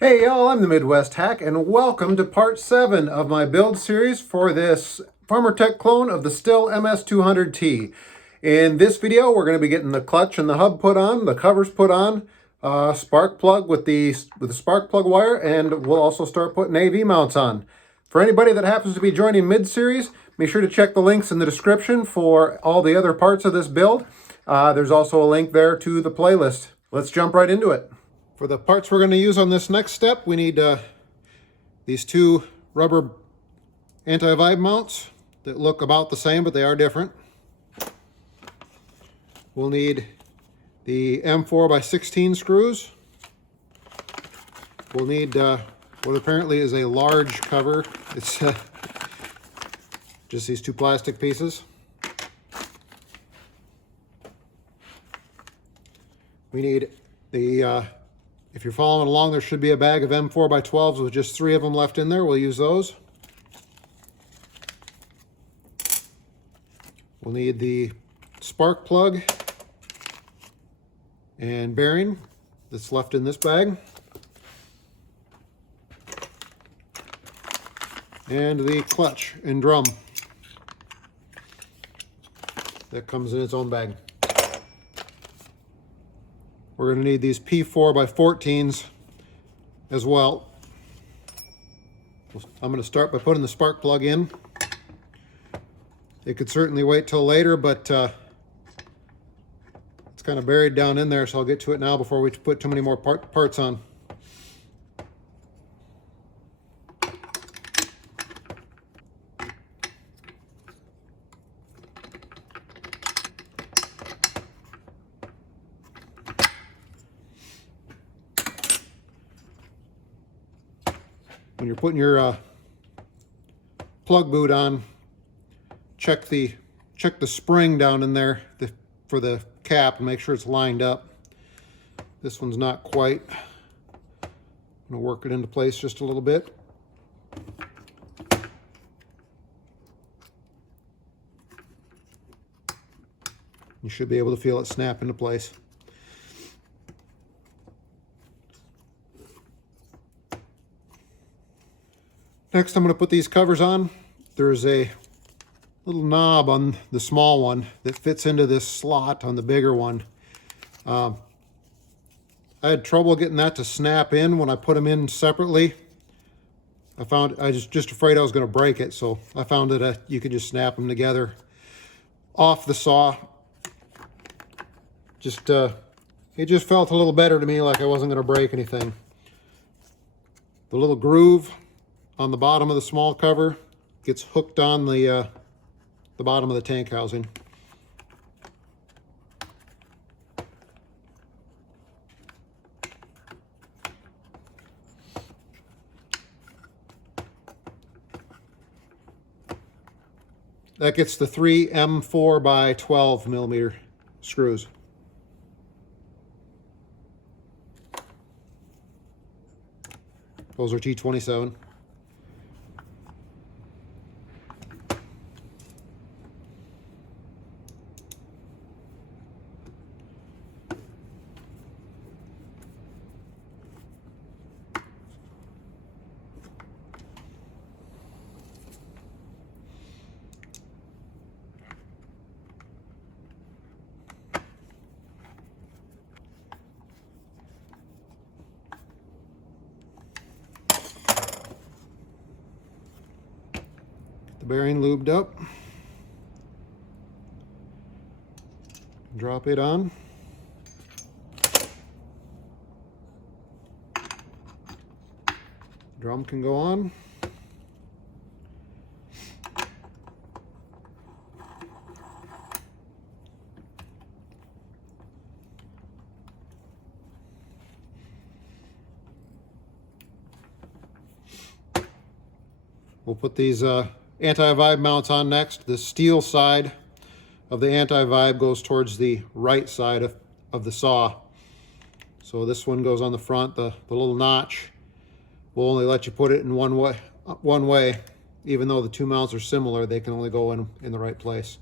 Hey y'all, I'm the Midwest Hack and welcome to part 7 of my build series for this Farmertec clone of the Stihl MS200T. In this video we're going to be getting the clutch and the hub put on, the covers put on, spark plug with the spark plug wire, and we'll also start putting AV mounts on. For anybody that happens to be joining mid-series, be sure to check the links in the description for all the other parts of this build. There's also a link there to the playlist. Let's jump right into it. For the parts we're going to use on this next step, we need these two rubber anti-vibe mounts that look about the same, but they are different. We'll need the M4x16 screws. We'll need what apparently is a large cover. It's just these two plastic pieces. We need the if you're following along, there should be a bag of M4x12s with just 3 of them left in there. We'll use those. We'll need the spark plug and bearing that's left in this bag. And the clutch and drum that comes in its own bag. We're going to need these P4x14s as well. I'm going to start by putting the spark plug in. It could certainly wait till later, but it's kind of buried down in there, so I'll get to it now before we put too many more parts on. When you're putting your plug boot on, check the spring down in there for the cap and make sure it's lined up. This one's not quite. I'm going to work it into place just a little bit. You should be able to feel it snap into place. Next, I'm going to put these covers on. There's a little knob on the small one that fits into this slot on the bigger one. I had trouble getting that to snap in when I put them in separately. I was just afraid I was going to break it, so I found that you could just snap them together off the saw. It just felt a little better to me, like I wasn't going to break anything. The little groove on the bottom of the small cover gets hooked on the bottom of the tank housing. That gets the 3 M4x12 millimeter screws. Those are T27. The bearing lubed up. Drop it on. Drum can go on. We'll put these anti-vibe mounts on next. The Stihl side of the anti-vibe goes towards the right side of the saw. So this one goes on the front. The little notch will only let you put it in one way. Even though the two mounts are similar, they can only go in the right place.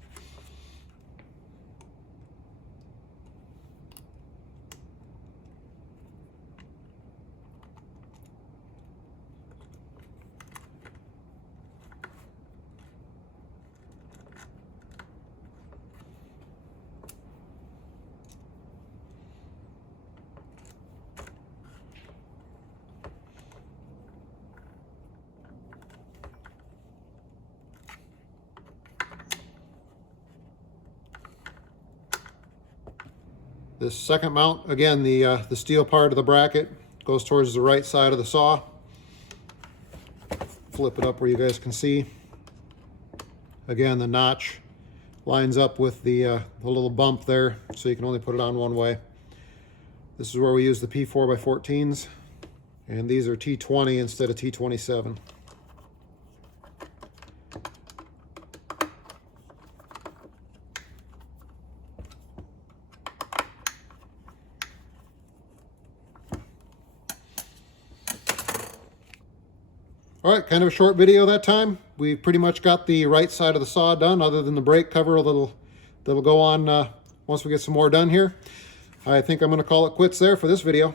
This second mount, again, the steel part of the bracket goes towards the right side of the saw. Flip it up where you guys can see. Again, the notch lines up with the little bump there, so you can only put it on one way. This is where we use the P4x14s, and these are T20 instead of T27. All right, kind of a short video that time. We pretty much got the right side of the saw done, other than the brake cover that'll go on once we get some more done here. I think I'm going to call it quits there for this video.